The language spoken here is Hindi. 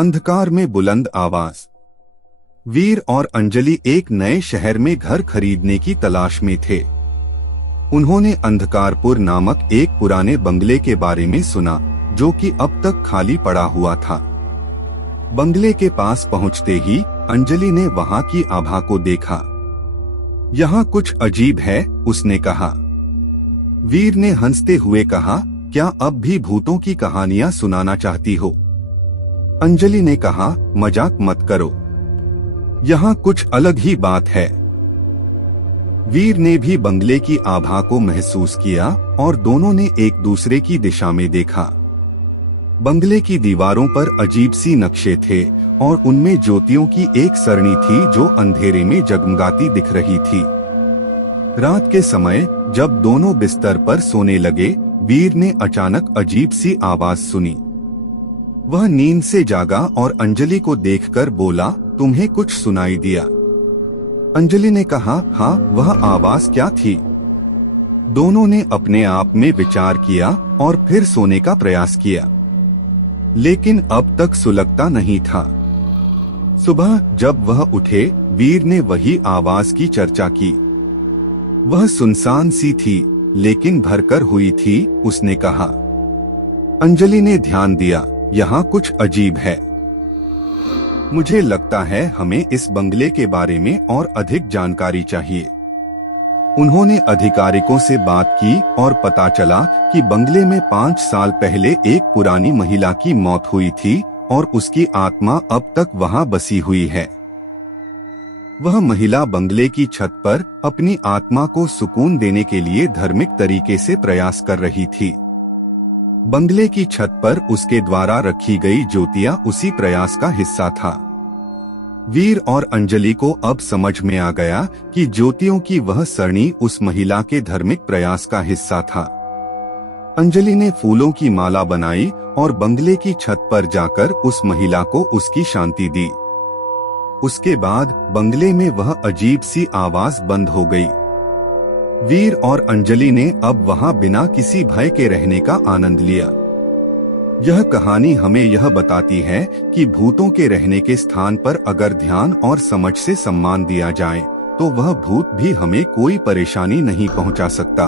अंधकार में बुलंद आवाज। वीर और अंजलि एक नए शहर में घर खरीदने की तलाश में थे। उन्होंने अंधकारपुर नामक एक पुराने बंगले के बारे में सुना, जो कि अब तक खाली पड़ा हुआ था। बंगले के पास पहुंचते ही अंजलि ने वहां की आभा को देखा। यहाँ कुछ अजीब है, उसने कहा। वीर ने हंसते हुए कहा, क्या अब भी भूतों की कहानियां सुनाना चाहती हो? अंजलि ने कहा, मजाक मत करो, यहाँ कुछ अलग ही बात है। वीर ने भी बंगले की आभा को महसूस किया और दोनों ने एक दूसरे की दिशा में देखा। बंगले की दीवारों पर अजीब सी नक्शे थे और उनमें ज्योतियों की एक सरणी थी जो अंधेरे में जगमगाती दिख रही थी। रात के समय जब दोनों बिस्तर पर सोने लगे, वीर ने अचानक अजीब सी आवाज सुनी। वह नींद से जागा और अंजलि को देखकर बोला, तुम्हें कुछ सुनाई दिया? अंजलि ने कहा, हाँ, वह आवाज क्या थी? दोनों ने अपने आप में विचार किया और फिर सोने का प्रयास किया, लेकिन अब तक सुलगता नहीं था। सुबह जब वह उठे, वीर ने वही आवाज की चर्चा की। वह सुनसान सी थी, लेकिन भरकर हुई थी, उसने कहा। अंजलि ने ध्यान दिया, यहाँ कुछ अजीब है। मुझे लगता है हमें इस बंगले के बारे में और अधिक जानकारी चाहिए। उन्होंने अधिकारियों से बात की और पता चला कि बंगले में 5 साल पहले एक पुरानी महिला की मौत हुई थी और उसकी आत्मा अब तक वहां बसी हुई है। वह महिला बंगले की छत पर अपनी आत्मा को सुकून देने के लिए धार्मिक तरीके से प्रयास कर रही थी। बंगले की छत पर उसके द्वारा रखी गई ज्योतियां उसी प्रयास का हिस्सा था। वीर और अंजलि को अब समझ में आ गया कि ज्योतियों की वह सरणी उस महिला के धार्मिक प्रयास का हिस्सा था। अंजलि ने फूलों की माला बनाई और बंगले की छत पर जाकर उस महिला को उसकी शांति दी। उसके बाद बंगले में वह अजीब सी आवाज बंद हो गई। वीर और अंजलि ने अब वहां बिना किसी भय के रहने का आनंद लिया। यह कहानी हमें यह बताती है कि भूतों के रहने के स्थान पर अगर ध्यान और समझ से सम्मान दिया जाए, तो वह भूत भी हमें कोई परेशानी नहीं पहुंचा सकता।